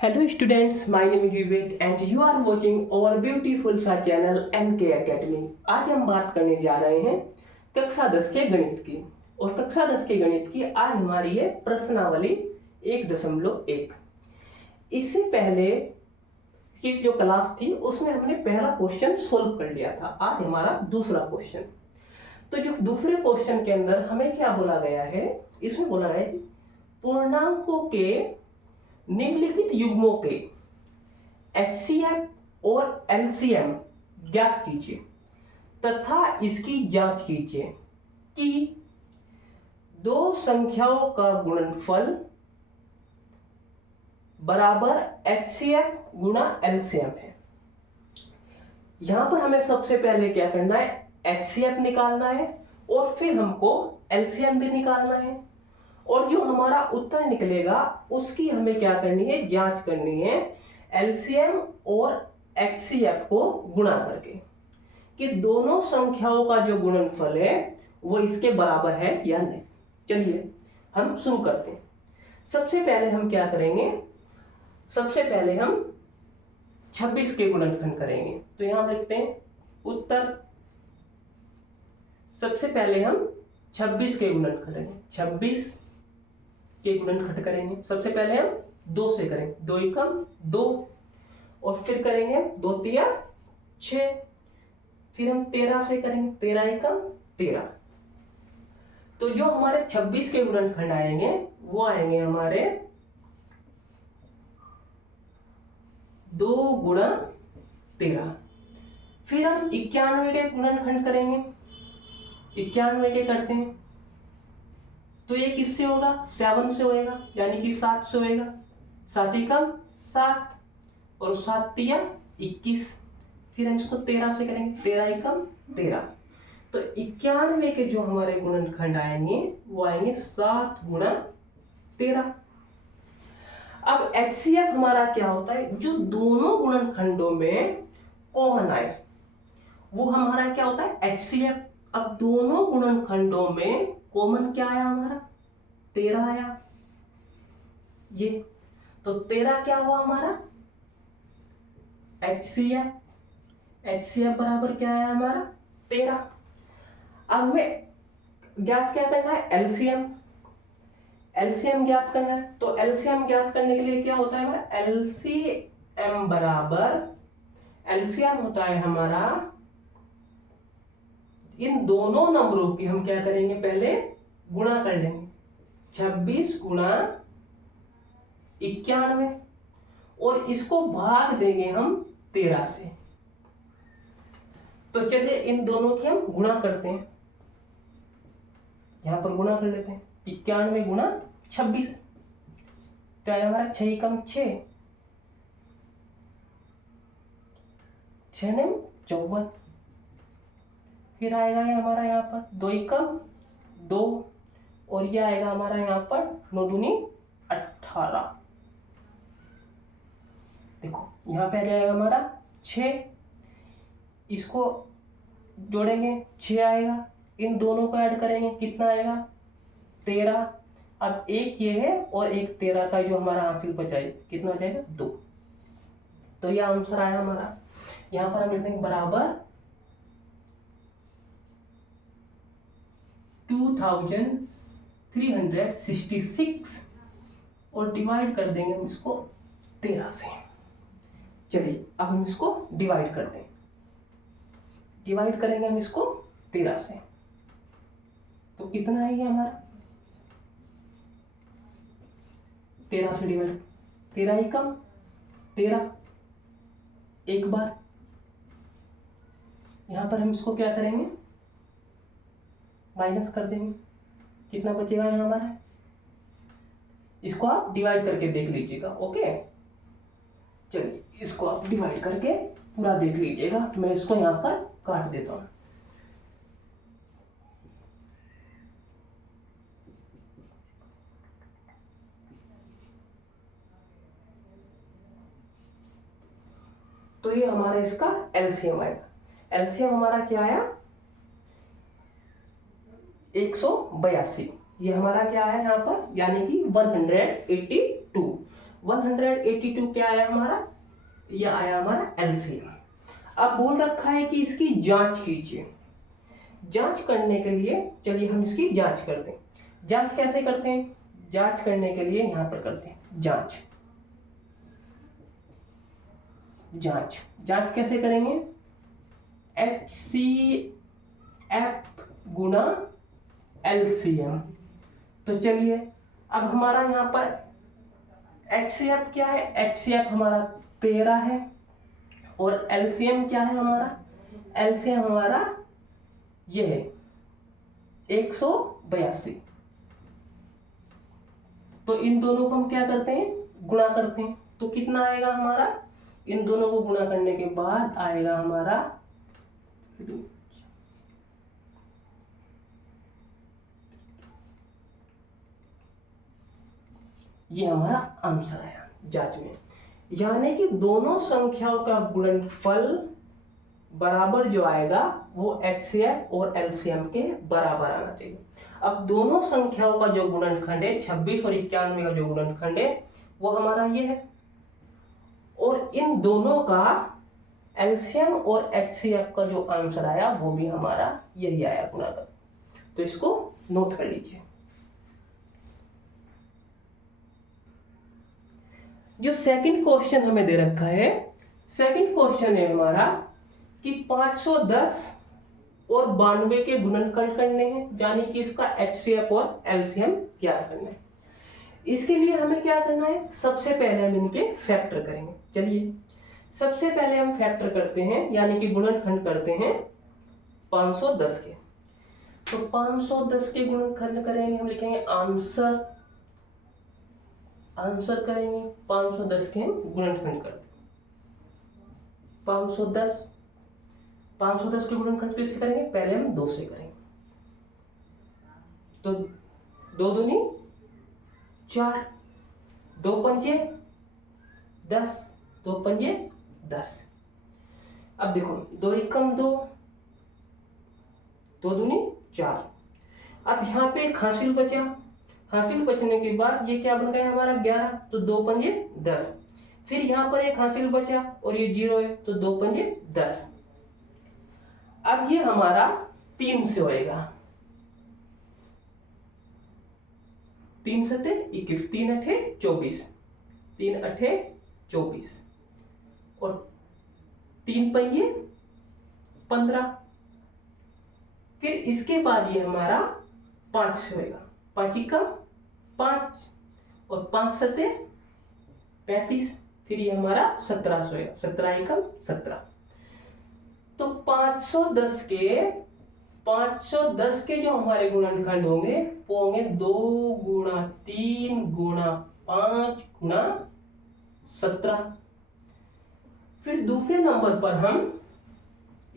Hello students, my name is Vivek and you are watching our beautiful सा channel NK Academy। आज हम बात करने जा रहे हैं कक्षा 10 के गणित की। और कक्षा 10 के गणित की आज हमारी है प्रश्नावली 1.1। इससे पहले की जो क्लास थी उसमें हमने पहला क्वेश्चन सोल्व कर लिया था। आज हमारा दूसरा क्वेश्चन। तो जो दूसरे क्वेश्चन के अंदर हमें क्या बोला गया है, इसमें बोला है पूर्णांकों के निम्नलिखित युग्मों के HCF और LCM ज्ञात कीजिए तथा इसकी जांच कीजिए कि दो संख्याओं का गुणनफल बराबर HCF गुणा LCM है। यहां पर हमें सबसे पहले क्या करना है, HCF निकालना है और फिर हमको LCM भी निकालना है। और जो हमारा उत्तर निकलेगा उसकी हमें क्या करनी है, जांच करनी है LCM और HCF को गुणा करके कि दोनों संख्याओं का जो गुणनफल है वो इसके बराबर है या नहीं। चलिए हम शुरू करते हैं। सबसे पहले हम क्या करेंगे, सबसे पहले हम 26 के गुणनखंड करेंगे। तो यहां हम लिखते हैं उत्तर। सबसे पहले हम 26 के गुणनखंड करेंगे, 26 के गुणनखंड करेंगे। सबसे पहले हम 2 से करेंगे, 2 एकम 2 और फिर करेंगे 2 तिया 6, फिर हम 13 से करेंगे, 13 एकम 13। तो जो हमारे 26 के गुणनखंड आएंगे वो आएंगे हमारे 2 गुणा 13। फिर हम 91 के गुणनखंड करेंगे, 91 के करते हैं तो ये किससे होगा, 7 से होएगा, यानी कि 7 से होएगा। 7 एकम 7 और 7 तिया 21। फिर हम इसको 13 से करेंगे, 13 एकम 13। तो 91 के जो हमारे गुणनखंड आएंगे वो आएंगे 7 गुणा 13। अब HCF हमारा क्या होता है, जो दोनों गुणनखंडों में कॉमन आए वो हमारा क्या होता है HCF। अब दोनों गुणनखंडों में कॉमन क्या आया, हमारा 13 आया ये। तो 13 क्या हुआ हमारा HCF। HCF बराबर क्या आया हमारा 13। अब हमें ज्ञात क्या करना है, LCM। LCM ज्ञात करना है। तो LCM ज्ञात करने के लिए क्या होता है हमारा, LCM बराबर, LCM होता है हमारा इन दोनों नंबरों की हम क्या करेंगे, पहले गुणा कर लेंगे। 26 गुणा 91 और इसको भाग देंगे हम 13 से। तो चलिए इन दोनों की हम गुणा करते हैं, यहां पर गुणा कर लेते हैं। 91 गुणा 26 क्या है हमारा, 6 एकम 6, 6 ने 54। फिर आएगा ये हमारा यहाँ पर 2 एकम 2 और ये आएगा हमारा यहाँ पर 9 दूनी 18। देखो यहाँ पे आ जाएगा हमारा 6, इसको जोड़ेंगे 6 आएगा, इन दोनों को ऐड करेंगे कितना आएगा 13। अब एक ये है और एक 13 का जो हमारा हासिल बचा है कितना हो जाएगा 2। तो यह आंसर आया हमारा। यहाँ पर हम लिखते हैं बराबर 2366 और डिवाइड कर देंगे हम इसको 13 से। चलिए अब हम इसको डिवाइड करते हैं, डिवाइड करेंगे हम इसको 13 से तो कितना है ये हमारा 13 से डिवाइड, 13 एकम 13। एक बार यहां पर हम इसको क्या करेंगे, माइनस कर देंगे, कितना बचेगा यहाँ हमारा। इसको आप डिवाइड करके देख लीजिएगा, ओके। चलिए इसको आप डिवाइड करके पूरा देख लीजिएगा। मैं इसको यहाँ पर काट देता हूं। तो ये हमारा इसका LCM आएगा। LCM हमारा क्या आया 182। ये हमारा क्या है यहाँ पर, यानी कि 182। 182 क्या आया हमारा, ये आया हमारा एलसीएम। अब बोल रखा है कि इसकी जांच कीजिए। जांच करने के लिए चलिए हम इसकी जांच करते हैं। जांच कैसे करते हैं, जांच करने के लिए यहां पर करते हैं जांच। जांच जांच कैसे करेंगे, HCF गुना LCM। तो चलिए अब हमारा यहाँ पर HCF क्या है, HCF हमारा 13 है और LCM क्या है हमारा, LCM हमारा ये है 182। तो इन दोनों को हम क्या करते हैं, गुणा करते हैं। तो कितना आएगा हमारा, इन दोनों को गुणा करने के बाद आएगा हमारा ये हमारा आंसर आया जांच में। यानी कि दोनों संख्याओं का गुणनफल बराबर जो आएगा वो HCF और LCM के बराबर आना चाहिए। अब दोनों संख्याओं का जो गुणनखंड है 26 और 91 का जो गुणनखंड है वो हमारा ये है, और इन दोनों का LCM और HCF का जो आंसर आया वो भी हमारा यही आया गुणाकर। तो इसको नोट कर लीजिए। जो सेकंड क्वेश्चन हमें दे रखा है, सेकंड क्वेश्चन है हमारा कि 510 और 92 के गुणनखंड करने हैं, यानी कि इसका HCF और LCM ज्ञात करना है। इसके लिए हमें क्या करना है, सबसे पहले हम इनके फैक्टर करेंगे। चलिए सबसे पहले हम फैक्टर करते हैं, यानी कि गुणनखंड करते हैं 510 के। तो 510 के गुणनखंड करेंगे, हम लिखेंगे आंसर, आंसर करेंगे 510 के गुणनखंड करते हैं 510 के गुणनखंड किससे करेंगे, पहले हम 2 से करेंगे। तो 2 दूनी 4, 2 पंजे 10, 2 पंजे 10। अब देखो 2 एकम 2, 2 दूनी 4। अब यहाँ पे एक हासिल बचा, हासिल बचने के बाद ये क्या बन गया हमारा 11, तो 2 पंजे 10। फिर यहाँ पर एक हासिल बचा और ये 0 है, तो 2 पंजे 10। अब ये हमारा 3 से होएगा, 3 सते 21, 3 अठे 24, 3 अठे 24 और 3 पंजे 15। फिर इसके बाद ये हमारा 5 से होएगा, 5 एकम 5 और 5 सते 35। फिर ये हमारा 17 से होएगा, 17 एकम 17। तो 510 के जो हमारे गुणनखंड होंगे वो होंगे 2 गुणा 3 गुणा 5 गुणा 17। फिर दूसरे नंबर पर हम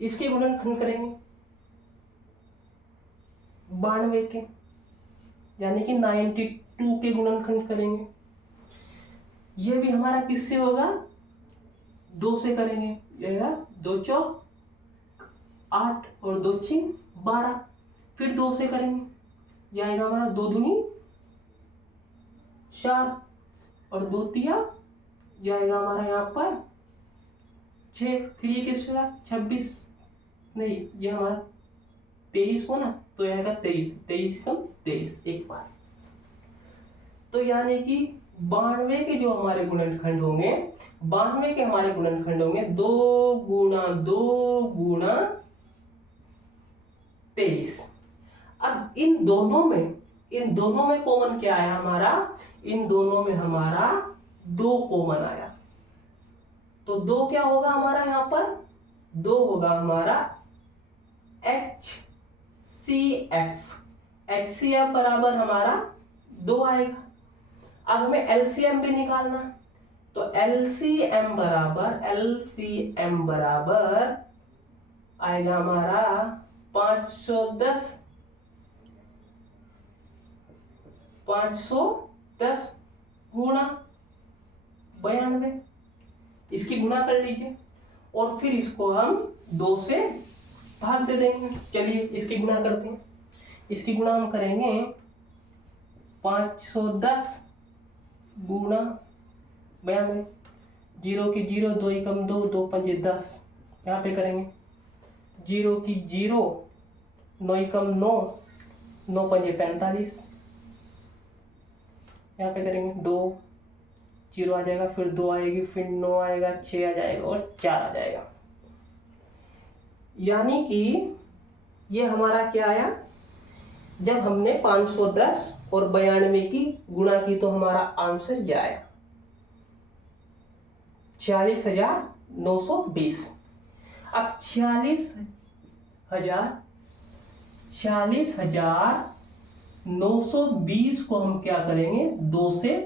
इसके गुणनखंड करेंगे 92 के, यानी कि 92 के गुणनखंड करेंगे। यह भी हमारा किससे होगा, 2 से करेंगे। यह 2 चौक 8 और 2 छीं 12। फिर 2 से करेंगे, यह आएगा हमारा 2 दूनी 4 और 2 तिया, यह आएगा हमारा यहाँ पर 6। फिर ये किससे होगा 26, नहीं ये हमारा 23 हो ना, तो यह आएगा 23, 23 कम 23 एक बार। तो यानी कि 92 के जो हमारे गुणनखंड होंगे, 92 के हमारे गुणनखंड होंगे 2 गुणा 2 गुणा 23। अब इन दोनों में कॉमन क्या आया हमारा, इन दोनों में हमारा 2 कॉमन आया। तो 2 क्या होगा हमारा यहाँ पर, 2 होगा हमारा HCF बराबर हमारा 2 आएगा। अब हमें LCM भी निकालना, तो LCM बराबर आएगा हमारा 510 गुणा 92। इसकी गुणा कर लीजिए और फिर इसको हम 2 से भाग दे देंगे। चलिए इसकी गुणा करते हैं। इसकी गुणा हम करेंगे 510 गुणा 92, 0 की 0, 2 एकम 2, 2 पंजे 10, यहाँ पे करेंगे 0 की 0, 9 एकम 9, 9 पंजे 45, यहाँ पे करेंगे 2, 0 आ जाएगा, फिर 2 आएगी, फिर 9 आएगा, 6 आ जाएगा और 4 आ जाएगा। यानी कि ये हमारा क्या आया, जब हमने 510 और 92 की गुणा की तो हमारा आंसर ये आया 46,920। अब 46,920 को हम क्या करेंगे, 2 से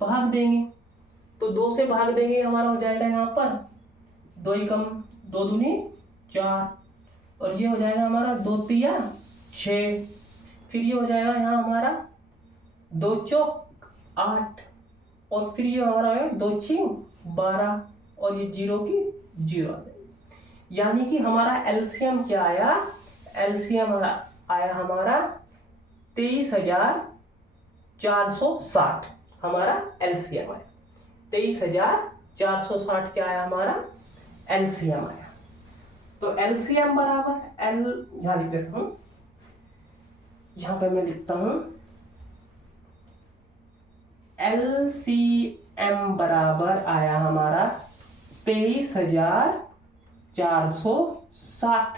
भाग देंगे। तो 2 से भाग देंगे, हमारा हो जाएगा यहाँ पर 2 एकम 2 दूनी 4, और ये हो जाएगा हमारा 2 तिया 6, फिर ये हो जाएगा यहाँ हमारा 2 चौक 8, और फिर ये हमारा है 2 छिंग 12, और ये 0 की 0 आ जाएगी। यानी कि हमारा एलसीएम क्या आया, एलसीएम आया हमारा 23,460, हमारा एलसीएम आया 23,460 क्या आया, हमारा एलसीएम आया। तो एलसीएम बराबर एल, यहां लिख देता हूं, यहां पे मैं लिखता हूं एलसीएम बराबर आया हमारा 23,460।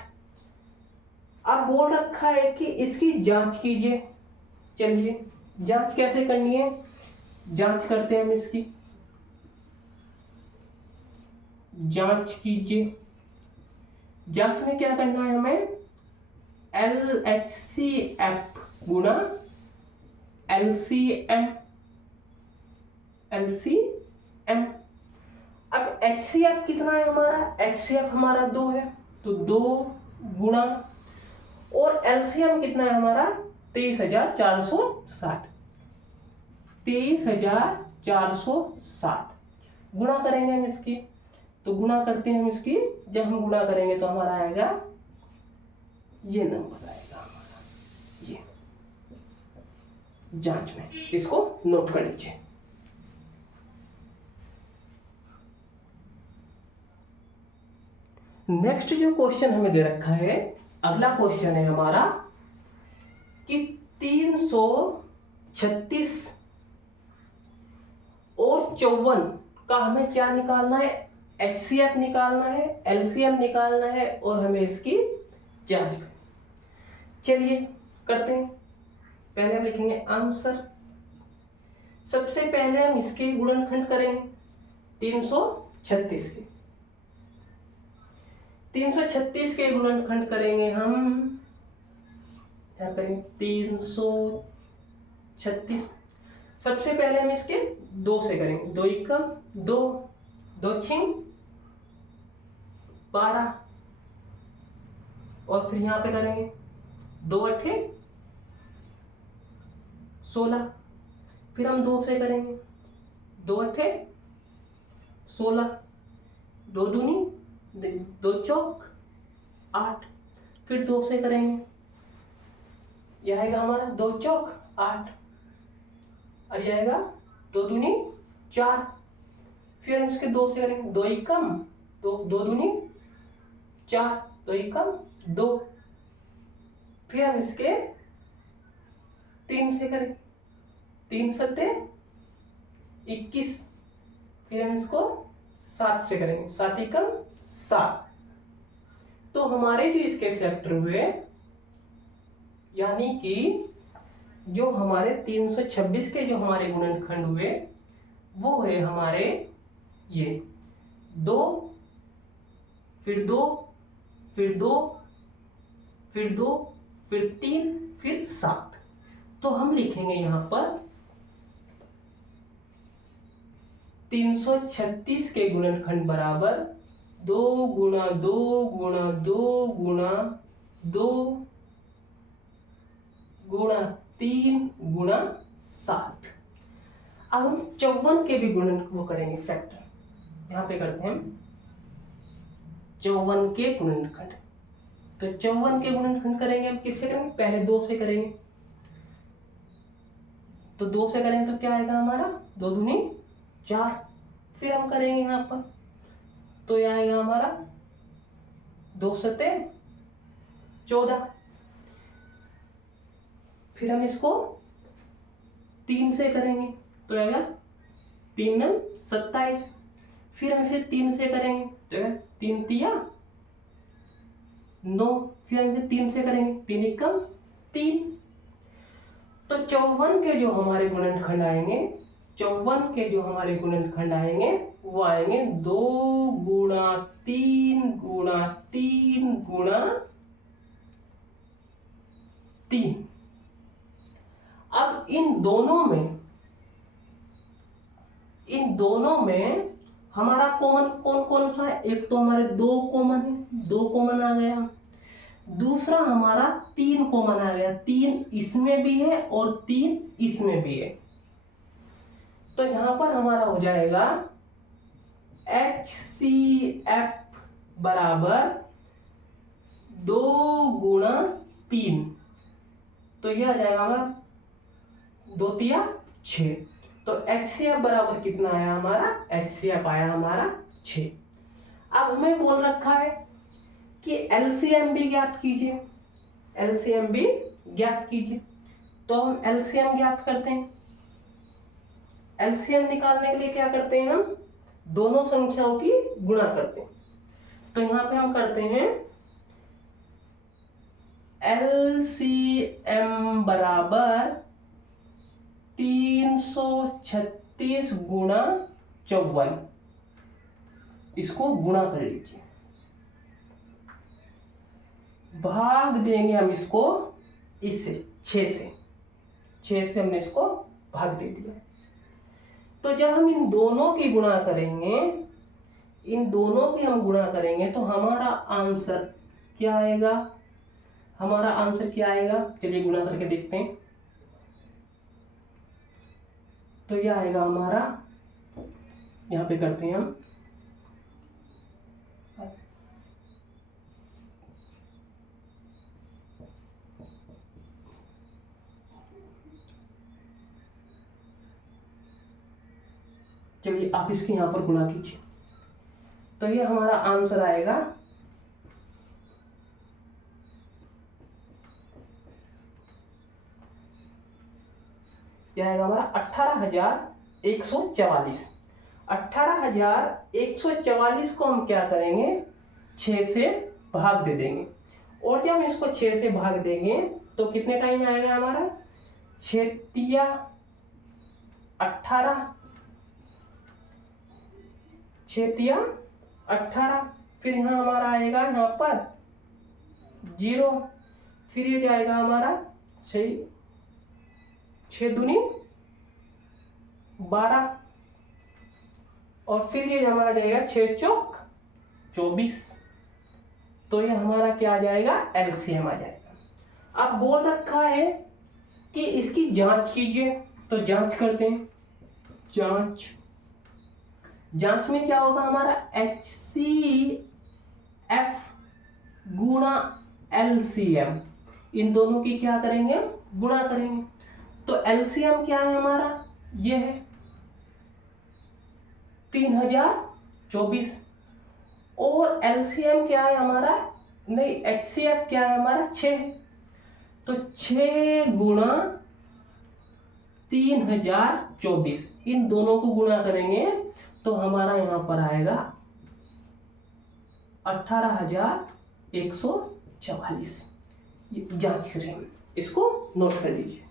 अब बोल रखा है कि इसकी जांच कीजिए। चलिए जांच कैसे करनी है, जांच करते हैं हम इसकी। जांच कीजिए, जांच में क्या करना है हमें, LHCF गुणा LCM, LCM। अब HCF कितना है हमारा, HCF हमारा 2 है, तो 2 गुणा, और LCM कितना है हमारा 23,460, 23,460 गुणा करेंगे हम इसकी। तो गुणा करते हैं हम इसकी, जब हम गुणा करेंगे तो हमारा आएगा ये नंबर आएगा हमारा, ये जांच में, इसको नोट कर लीजिए। नेक्स्ट जो क्वेश्चन हमें दे रखा है, अगला क्वेश्चन है हमारा कि 336 और 54 का हमें क्या निकालना है, HCF निकालना है, LCM निकालना है, और हमें इसकी जांच करनी। चलिए करते हैं। पहले हम लिखेंगे आंसर। सबसे पहले हम इसके गुणनखंड करेंगे 336 के, 336 के गुणनखंड करेंगे हम, क्या करेंगे 336। सबसे पहले हम इसके 2 से करेंगे, 2 एकम 2, 2 छिंग 12, और फिर यहां पे करेंगे 2 अट्ठे 16, फिर हम 2 से करेंगे 2 अट्ठे 16, 2 दूनी 2 चौक 8, फिर 2 से करेंगे, यह आएगा हमारा 2 चौक 8, और यह आएगा 2 दूनी 4, फिर हम इसके 2 से करेंगे, 2 एकम 2, 2 दूनी 4, 2 एकम 2, फिर हम इसके 3 से करेंगे, 3 सत्ते 21, फिर हम इसको 7 से करेंगे, 7 एकम 7। तो हमारे जो इसके फैक्टर हुए, यानी कि जो हमारे 326 के जो हमारे गुणनखंड हुए, वो है हमारे ये 2, फिर 2, फिर 2, फिर 2, फिर 3, फिर 7। तो हम लिखेंगे यहां पर 336 के गुणनखंड बराबर 2 गुणा 2 गुणा 2 गुणा 2 गुणा 3 गुणा 7। अब हम 54 के भी गुणन वो करेंगे फैक्टर, यहां पे करते हैं हम 54 के गुणनखंड। तो 54 के गुणनखंड करेंगे हम किससे करेंगे, पहले 2 से करेंगे। तो 2 से करेंगे तो क्या आएगा हमारा, 2 दूनी 4, फिर हम करेंगे यहाँ पर, तो यह आएगा हमारा 2 सते 14। फिर हम इसको 3 से करेंगे तो आएगा 3 नम 27। फिर हम इसे 3 से करेंगे तो आएगा 3 तिया 9। फिर हम इसे 3 से करेंगे 3 एकम 3। तो 54 के जो हमारे गुणनखंड आएंगे, 54 के जो हमारे गुणनखंड आएंगे वो आएंगे 2 गुणा 3 गुणा 3 गुणा 3। अब इन दोनों में हमारा कॉमन कौन कौन सा है? एक तो हमारे 2 कॉमन है, 2 कॉमन आ गया। दूसरा हमारा 3 कॉमन आ गया, 3 इसमें भी है और 3 इसमें भी है। तो यहां पर हमारा हो जाएगा HCF बराबर 2 गुणा 3। तो यह आ जाएगा हमारा 2 तिया 6। तो HCF बराबर कितना आया हमारा? HCF आया हमारा 6। अब हमें बोल रखा है कि LCM भी ज्ञात कीजिए, LCM भी ज्ञात कीजिए। तो हम LCM ज्ञात करते हैं। LCM निकालने के लिए क्या करते हैं? हम दोनों संख्याओं की गुणा करते हैं। तो यहां पे हम करते हैं LCM बराबर 336 गुणा 54। इसको गुणा कर लीजिए, भाग देंगे हम इसको इससे 6 से हमने इसको भाग दे दिया। तो जब हम इन दोनों की गुणा करेंगे तो हमारा आंसर क्या आएगा? चलिए गुणा करके देखते हैं। तो यह आएगा हमारा, यहां पे करते हैं हम चलिए आप इसके यहां पर गुणा कीजिए। तो ये हमारा आंसर आएगा हमारा 18,144। 18,144 को हम क्या करेंगे? 6 से भाग दे देंगे। और जब हम इसको 6 से भाग देंगे तो कितने टाइम में आएगा हमारा? 6 तिया 18, 6 तिया 18। फिर यहाँ हमारा आएगा यहाँ पर 0। फिर ये जाएगा हमारा 6 दूनी 12। और फिर ये हमारा जाएगा 6 चौक 24। तो ये हमारा क्या आ जाएगा? LCM आ जाएगा। अब बोल रखा है कि इसकी जांच कीजिए, तो जांच करते हैं। जांच में क्या होगा हमारा? HCF गुणा LCM, इन दोनों की क्या करेंगे? गुणा करेंगे। तो LCM क्या है हमारा? ये है 3024। और LCM क्या है हमारा? नहीं, HCF क्या है हमारा? 6। तो 6 गुणा 3024, इन दोनों को गुणा करेंगे तो हमारा यहां पर आएगा 18,144। जांच करें, इसको नोट कर लीजिए।